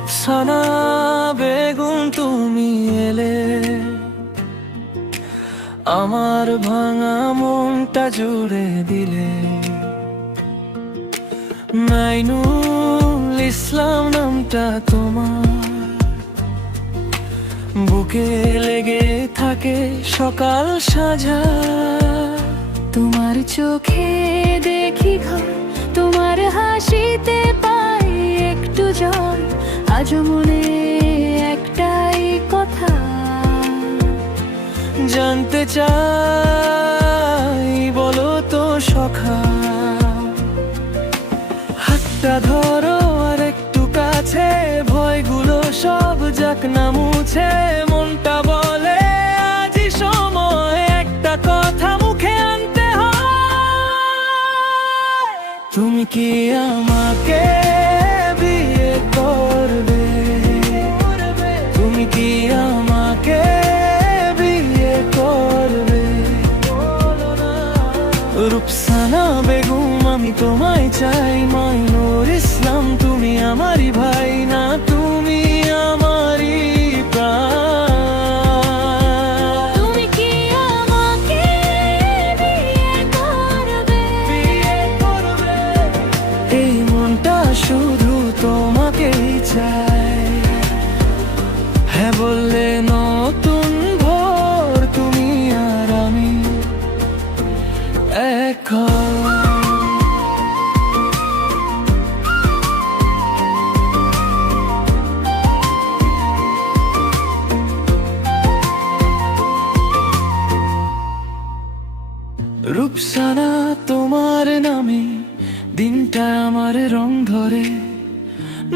রূপসানা বেগম তুমি এলে, আমার ভাঙা মনটা জুড়ে দিলে। মাইনুল ইসলাম নামটা তোমার, বুকে লেগে থাকে সকাল সাজা। তোমার চোখে দেখি ঘর, তোমার হাসিতে পাই একটু জল। আজ মনে একটাই কথা জানতে চাই, বলো তো সখা। হাতটা ধরো আর একটু কাছে, ভয়গুলো সব যাক না মুছে। মনটা বলে আজই সময় একটা কথা মুখে আনতে হয়। তুমি কি আমাকে বিয়ে করবে? তুমি কি আমাকে বিয়ে করবে? রূপসানা বেগম আমি তোমায় চাই। মাইনুল ইসলাম তুমি আমারই ভাই, না তুমি আমারই প্রাণ। তুমি কি আমাকে বিয়ে করবে? এই মনটা শুধু তোমাকেই চায়। হ্যাঁ বললে নতুন ভোর, তুমি আর আমি এক ঘর। রূপসানা তোমার নামে দিনটা আমার রং ধরে।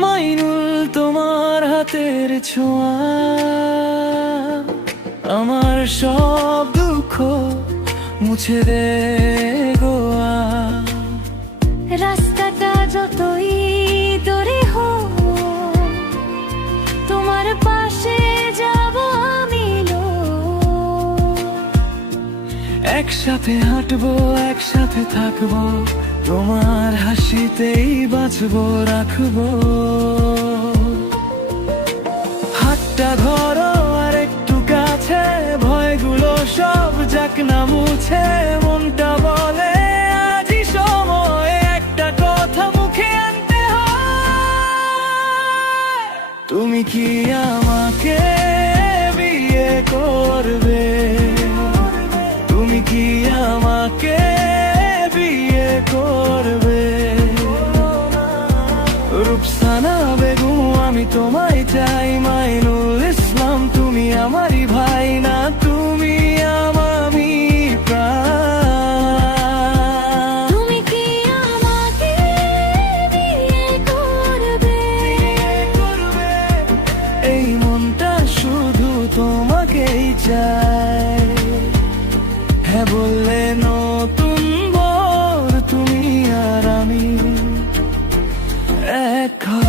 মাইনুল তোমার হাতের ছোঁয়া আমার সব দুঃখ মুছে দে গোয়া। রাস্তাটা যতই দূরে হোক, তোমার পাশে যাব আমি। একসাথে হাঁটবো, একসাথে থাকবো, তোমার হাসিতেই বাঁচবো রাখবো। হাতটা ধরো আর একটু কাছে, ভয়গুলো সব যাক না মুছে। মনটা বলে আজই সময় একটা কথা মুখে আনতে হয়। তুমি কি আমাকে বিয়ে করবে? তুমি কি আমাকে বিয়ে করবে? রূপসানা বেগম আমি তোমায় চাই। মাইনুল ইসলাম তুমি আমারই ভাই, না তুমি আমি প্রাণ। তুমি কি আমাকে বিয়ে করবে? এই মনটা শুধু তোমাকেই চায়। হ্যাঁ বললে নতুন ভোর, তুমি আর আমি এক ঘর।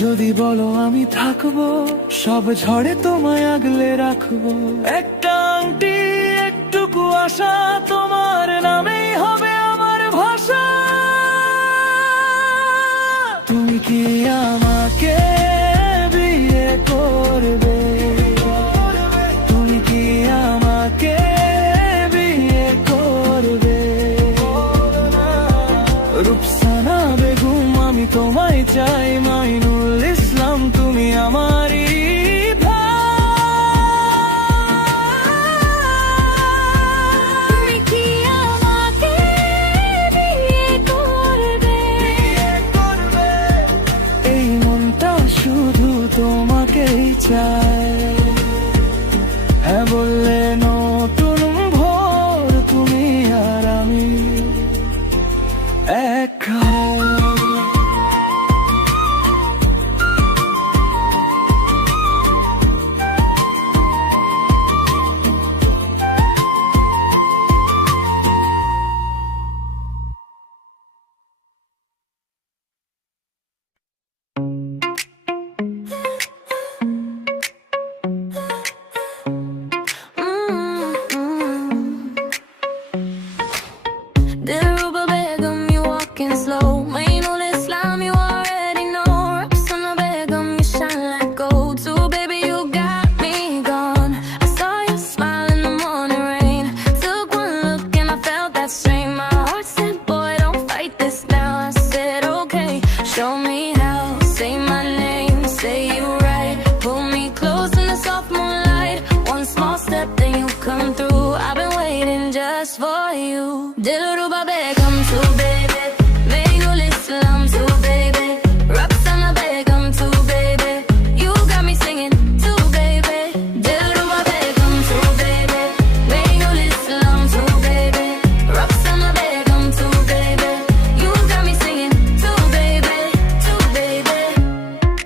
যদি বলো আমি থাকবো, সব ঝড়ে তোমায় আগলে রাখবো। একটা আংটি একটুকু আশা, তোমার নামেই হবে আমার ভাষা। তুমি কি আমাকে বিয়ে করবে? তুমি কি আমাকে বিয়ে করবে? রূপসানা বেগম আমি তোমায় চাই। মাইনুল ইসলাম তুমি আমারই ভাই। তুমি কি আমাকে বিয়ে করবে? এই মনটা শুধু তোমাকেই চায়। হ্যাঁ বললে নতুন ভোর, তুমি আর আমি এক ঘর। for you. Dilruba begum too, baby. Mayul Islam too, baby. Roxana begum too, baby. You got me singing too, baby. Dilruba begum too, baby. Mayul Islam too, baby. Roxana begum too, baby. You got me singing too, baby. Too, baby.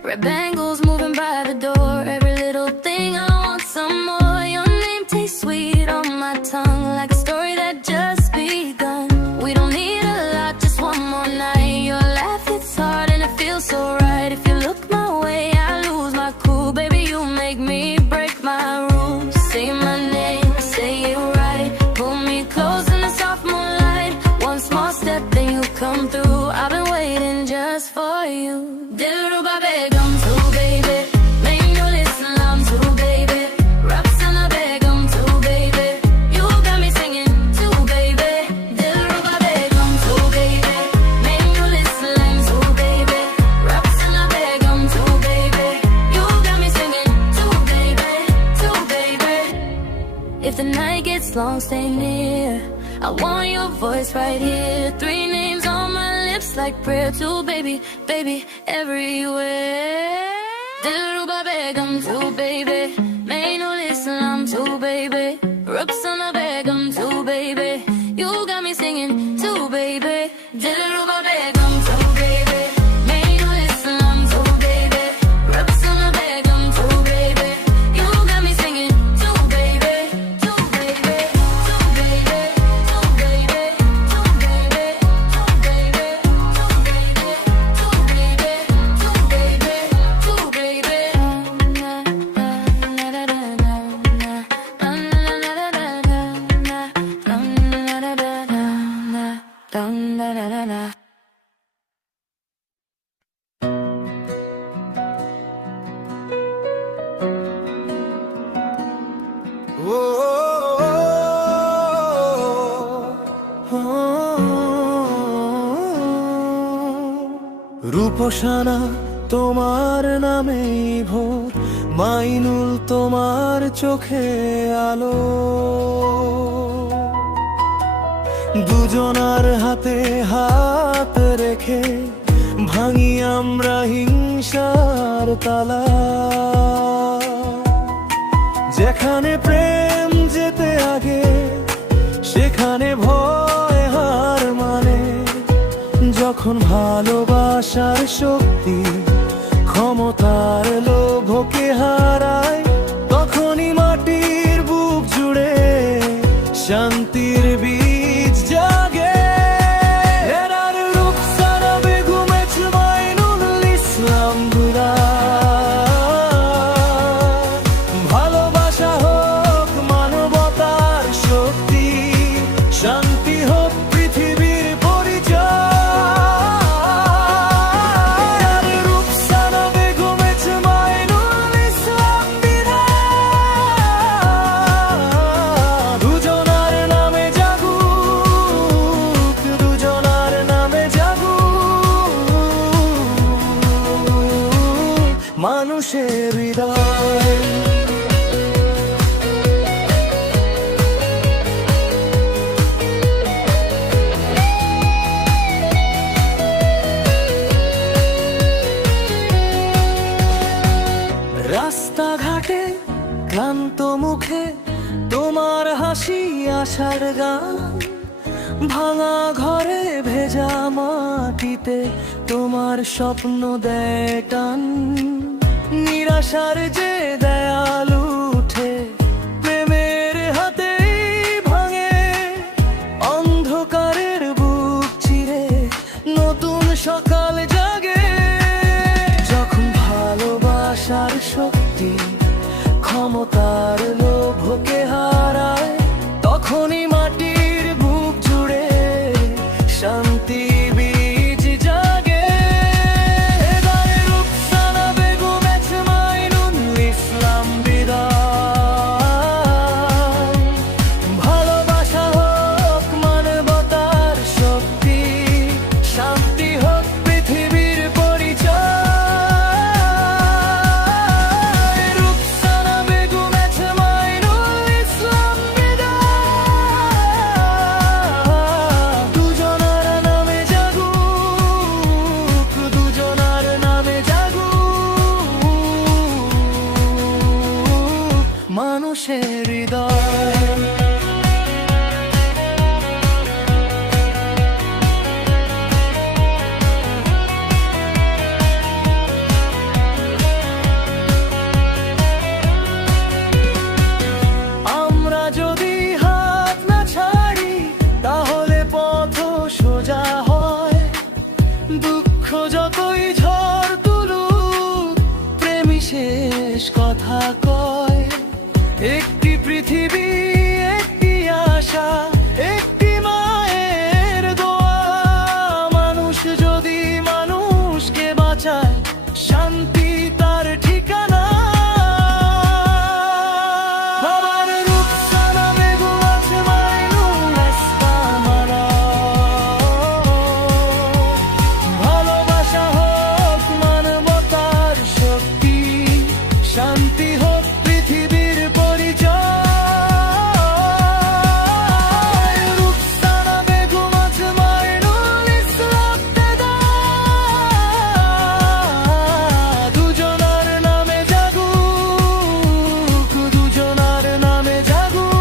Red bangles moving by the door. Every little thing I want some more. Your name tastes sweet on my tongue, like a story that just begun. We don't need a lot, just one more night. Your laugh hits hard and it feels so right. If you look my way, I lose my cool. Baby, you make me break my rules. Say my name, say it right. Pull me close in the soft moonlight. One small step, then you come through. I've been waiting just for you. Dilruba begum too, baby. Mayul Islam too, baby. Roxana begum too, baby. You got me singing too, baby. Dilruba begum too, baby. Mayul Islam too, baby. Roxana begum too, baby. You got me singing too, baby. Too, baby. If the night gets long, stay near. I want your voice right here. 3 names on my lips like prayer too, baby, baby, everywhere. Dilruba begum too, baby. Mayul Islam too, baby. Roxana begum too, baby. You got me singing too, baby. Dilruba begum too, baby. Mayul Islam too, baby. Roxana begum too, baby. You got me singing too, baby. Too, baby. Too, baby. Too, baby. Too, baby. Too, baby. Too, baby. Too, baby. Too, baby. Too, baby. Na na na na na na na na na na na na. Rupsana তোমার নামে ভোর, মাইনুল তোমার চোখে আলো। দুজনার হাতে হাত রেখে ভাঙি আমরা হিংসার তালা। যেখানে প্রেম যেতে আগে সেখানে ভয় হার মানে। যখন ভালোবাসার শক্তি ক্ষমতার লোভকে হারায়, তখনই মাটির বুক জুড়ে শান্তির বীজ জাগে। হেরার রূপসানা বেগম মাইনুল ইসলাম বুড়া। ভালোবাসা হোক মানবতার শক্তি, শান্তি হোক পৃথিবীর পরিচয়। রূপসানা বেগম মাইনুল ইসলাম বিধান। দুজনার নামে জাগুক, দুজনার নামে জাগুক মানুষের হৃদয়। রাস্তাঘাটে ক্লান্ত মুখে তোমার হাসি আশার গান। ভাঙা ঘরে ভেজা মাটিতে তোমার স্বপ্ন দেয় টান। নিরাশার যে দেয়াল উঠে প্রেমের হাতেই ভাঙে। অন্ধকারের বুক চিরে নতুন সকাল জাগে। যখন ভালোবাসার শক্তি ক্ষমতার লোভকে হারায়, তখনই মাটির বুক জুড়ে শান্তি বীজ জাগে। রূপসানা বেগম মাইনুল ইসলাম বিদায়। ভালোবাসা হোক মানবতার শক্তি, শান্তি হোক পৃথিবীর পরিচয়। রূপসানা বেগম মানুষের হৃদয়। আমরা যদি হাত না ছাড়ি তাহলে পথ সোজা হয়। দুঃখ যতই ঝড় তুলুক প্রেমী শেষ কথা কয়। একটি পৃথিবী, একটি আশা, একটি মায়ের দোয়া। মানুষ যদি মানুষকে বাঁচায় শান্তি তার ঠিকানা। আমার রূপসানা বেগম আছে মাইনুল ইসলাম আরা। ভালোবাসা হোক মানবতার শক্তি, শান্তি হোক পৃথিবীর পরিচয়। রূপসানা বেগম আছে মাইনুল ইসলাম দাদা। দুজনার নামে জাগুক, দুজনার নামে জাগুক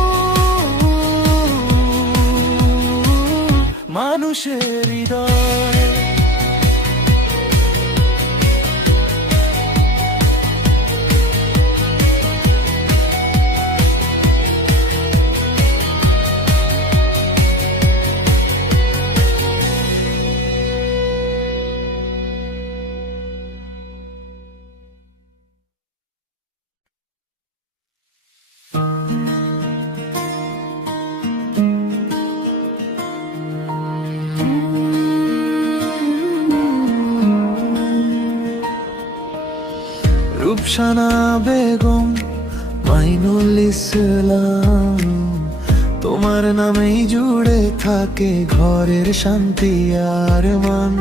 মানুষের হৃদয়। রূপসানা বেগম মাইনুল ইসলাম, তোমার নামেই জুড়ে থাকে ঘরের শান্তি আর মান।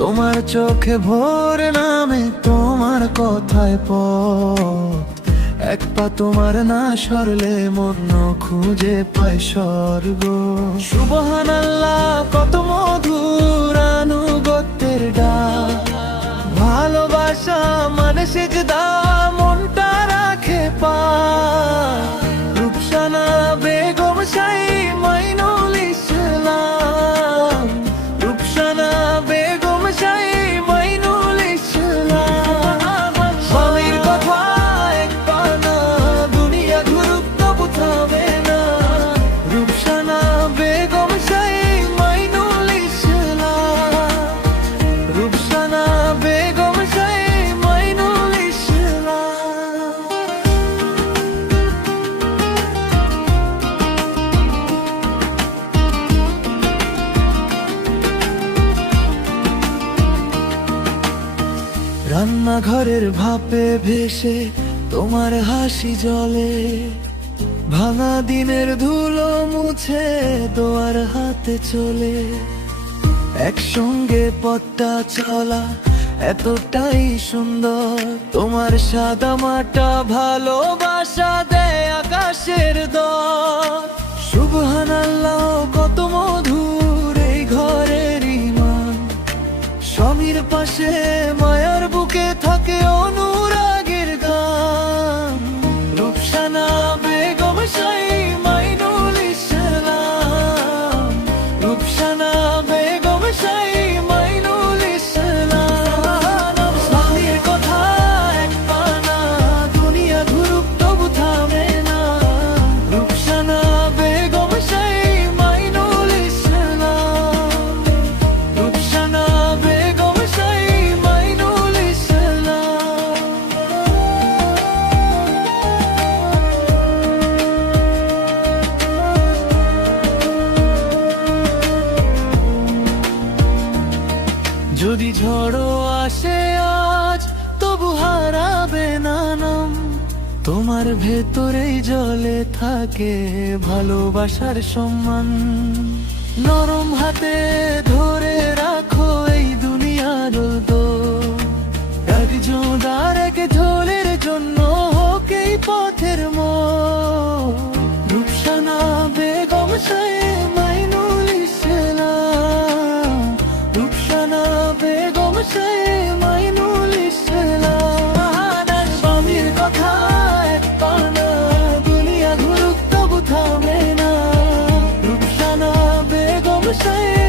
তোমার চোখে ভোর নামে, তোমার কথায় পথ। এক পা তোমার না সরলে মন খুঁজে পায় স্বর্গ। সুবহানাল্লাহ কত মধুর আনুগত্যের ডাক। ভালোবাসা মানে সিজদা, মনটা রাখে পাক। রূপসানা বেগম শাহ মাইনুল ইসলাম, রূপসানা বেগম শাহ মাইনুল ইসলাম। স্বামীর কথা এক পানা, দুনিয়া ঘুরুক তবু থামে না। রূপসানা বেগম শাহ মাইনুল ইসলাম, রূপসানা বেগম শাহ মাইনুল ইসলাম। রান্নাঘরের ভাপে ভেসে তোমার হাসি জলে। ভাঙা দিনের ধুলো মুছে তোমার হাতে চলে। একসঙ্গে পথটা চলা এতটাই সুন্দর। তোমার সাদা মাটা ভালোবাসা দেয় আকাশের দর। সুবহানাল্লাহ কত মধুর এই ঘরের ঈমান। স্বামীর পাশে মায়ার বুকে থাকে অনুরাগের গান। রূপসানা বেগম শাহ মাইনুল ইসলাম, রূপসানা বেগম শাহ মাইনুল ইসলাম। স্বামীর কথা এক পানা, দুনিয়া ঘুরুক তবু থামে না। রূপসানা বেগম শাহ মাইনুল ইসলাম, রূপসানা বেগম শাহ মাইনুল ইসলাম। যদি ঝড়ও আসে আজ তবু হারাবে না নাম। তোমার ভেতরেই জলে থাকে ভালোবাসার সম্মান। নরম হাতে ধরে রাখো এই দুনিয়ার দোল। একজন আর এক ঝোলের জন্য হোক এই পথের মোড়। রূপসানা বেগম শাহ মাইনুল ইসলাম, রূপসানা বেগম শাহ মাইনুল ইসলাম। স্বামীর কথা এক পানা, ভালোবাসায়